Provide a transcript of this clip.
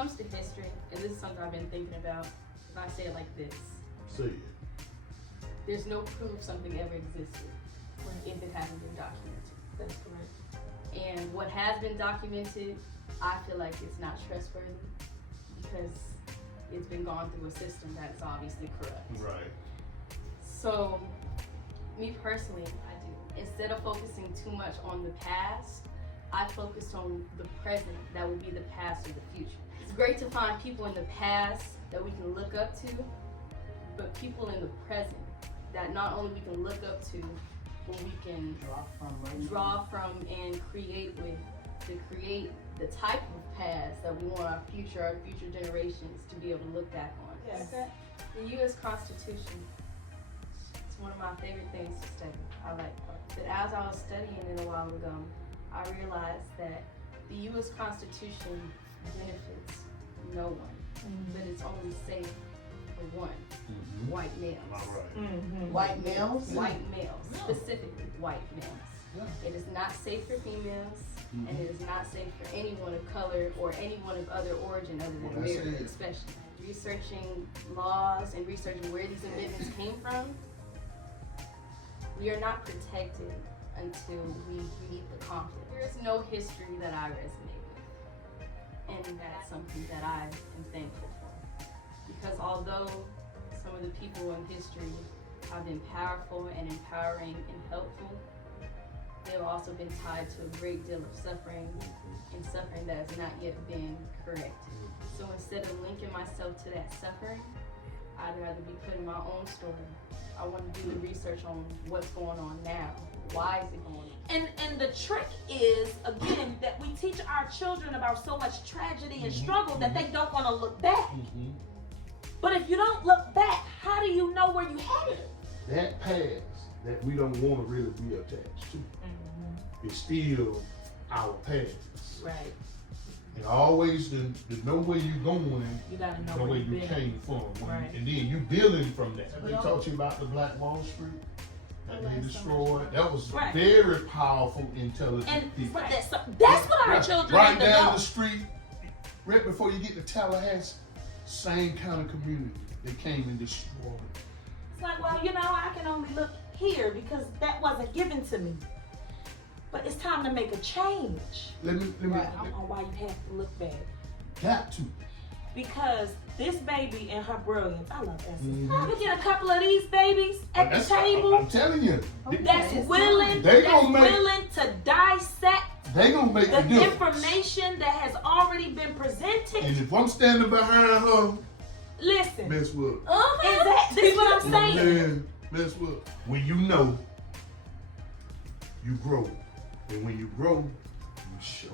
comes to history, and this is something I've been thinking about, if I say it like this, Say it. there's no proof something ever existed if it hasn't been documented. That's correct. And what has been documented, I feel like it's not trustworthy because it's been gone through a system that's obviously corrupt. Right. So, me personally, instead of focusing too much on the past, I focused on the present that will be the past or the future. It's great to find people in the past that we can look up to, but people in the present that not only we can look up to, but we can draw from and create with, to create the type of past that we want our future generations to be able to look back on. Yes. The U.S. Constitution, it's one of my favorite things to study. I like it. But as I was studying it a while ago, I realized that the U.S. Constitution benefits no one, but it's only safe for one, white males. All right. White males? White males, specifically white males. Yeah. It is not safe for females, and it is not safe for anyone of color or anyone of other origin other than Well, that's American, it. especially. Researching laws and researching where these amendments came from, we are not protected until we meet the conflict. There is no history that I resonate with, and that's something that I am thankful for. Because although some of the people in history have been powerful and empowering and helpful, they've also been tied to a great deal of suffering, and suffering that has not yet been corrected. So instead of linking myself to that suffering, I'd rather be putting my own story. I want to do the research on what's going on now. Why is it going on? And the trick is, again, that we teach our children about so much tragedy and struggle that they don't want to look back. But if you don't look back, how do you know where you headed? That past that we don't want to really be attached to is still our past. Right. And always to know where you're going, You gotta know know where where you've you been. came from. Right. And then you building from that. They Well, taught you about the Black Wall Street that they destroyed. That was Right. very powerful, intelligent And people. but that's what our children Right need to down know. the street, right before you get to Tallahassee, same kind of community. They came and destroyed. It's like, well, you know, I can only look here because that wasn't given to me. But it's time to make a change. Let me On why you have to look back. got to. Because this baby and her brilliance, I love Essence. Mhm. We get a couple of these babies at the I'm table telling you, that's willing to dissect they gonna make the the difference. information that has already been presented. And if I'm standing behind her, Listen, Miss Wood. this is what I'm saying. Man, Miss Wood. When you know, you grow. And when you grow, you show.